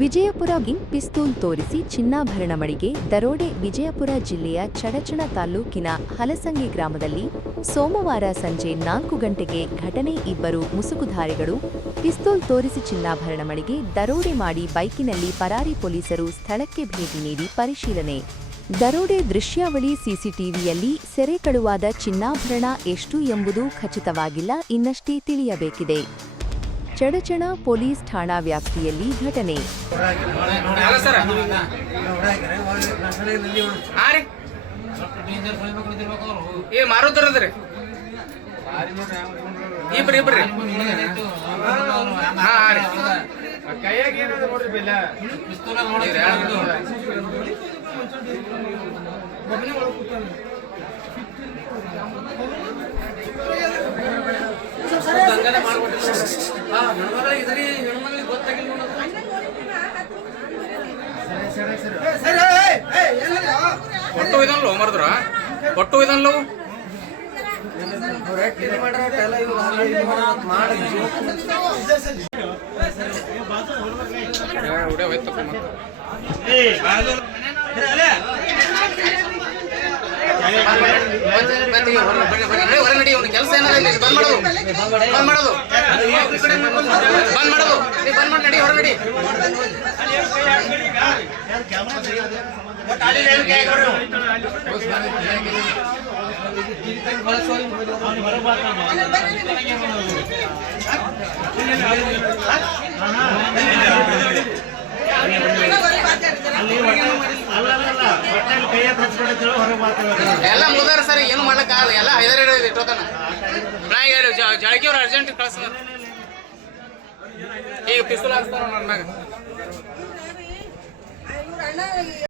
ವಿಜಯಪುರ ಗಿಂಗ್ ಪಿಸ್ತೂಲ್ ತೋರಿಸಿ ಚಿನ್ನಾಭರಣ ಮಳಿಗೆ ದರೋಡೆ ವಿಜಯಪುರ ಜಿಲ್ಲೆಯ ಚಡಚಣ ತಾಲೂಕಿನ ಹಲಸಂಗಿ ಗ್ರಾಮದಲ್ಲಿ ಸೋಮವಾರ ಸಂಜೆ ನಾಲ್ಕು ಗಂಟೆಗೆ ಘಟನೆ ಇಬ್ಬರು ಮುಸುಕುಧಾರಿಗಳು ಪಿಸ್ತೂಲ್ ತೋರಿಸಿ ಚಿನ್ನಾಭರಣ ಮಳಿಗೆ ದರೋಡೆ ಮಾಡಿ ಬೈಕಿನಲ್ಲಿ ಪರಾರಿ ಪೊಲೀಸರು ಸ್ಥಳಕ್ಕೆ ಭೇಟಿ ನೀಡಿ ಪರಿಶೀಲನೆ. ದರೋಡೆ ದೃಶ್ಯಾವಳಿ ಸಿಸಿಟಿವಿಯಲ್ಲಿ ಸೆರೆ ಕಳುವಾದ ಚಿನ್ನಾಭರಣ ಎಷ್ಟು ಎಂಬುದು ಖಚಿತವಾಗಿಲ್ಲ, ಇನ್ನಷ್ಟೇ ತಿಳಿಯಬೇಕಿದೆ. ಚಡಚಣ ಪೊಲೀಸ್ ಠಾಣಾ ವ್ಯಾಪ್ತಿಯಲ್ಲಿ ಘಟನೆ. ಅಲ್ಲ ಸರ್ ಹಾ ರೀ ಏ ಮಾರುದ್ರದ್ರಿ ಇಬ್ರಿ ಇಬ್ರಿ ಹಾ ಹಾ ರೀ ಕೈಯಾಗ ಏನದ ನೋಡ್ರಿ ಬಿಲ್ಲ ಒಟ್ಟು ಇದನ್ಲ ಮರದ್ರ. ಒಟ್ಟು ಇದನ್ಲ. ಹೊರ ಅವ್ನ ಕೆಲಸ ಏನಾರ ಇಲ್ಲಿ ಬಂದ್ ಮಾಡೋದು ಬಂದ್ ಮಾಡೋದು ಬಂದ್ ಮಾಡೋದು ಬಂದ್ ನಡಿ ಎಲ್ಲ ಮುದಾರ ಸರ್ ಏನು ಮಾಡ್ಲಕ್ ಆಗಲ್ಲ. ಎಲ್ಲ ಹೈದರಾಬಾದ್ ಇಟ್ಟೋತಾನ ಜಳಕಿ ಅವ್ರು ಅರ್ಜೆಂಟ್ ಕಳ್ಸ ಈಗ ಪಿಸ್ತೂಲ್ ಹಾಕ್ತಾರ ನನ್ನ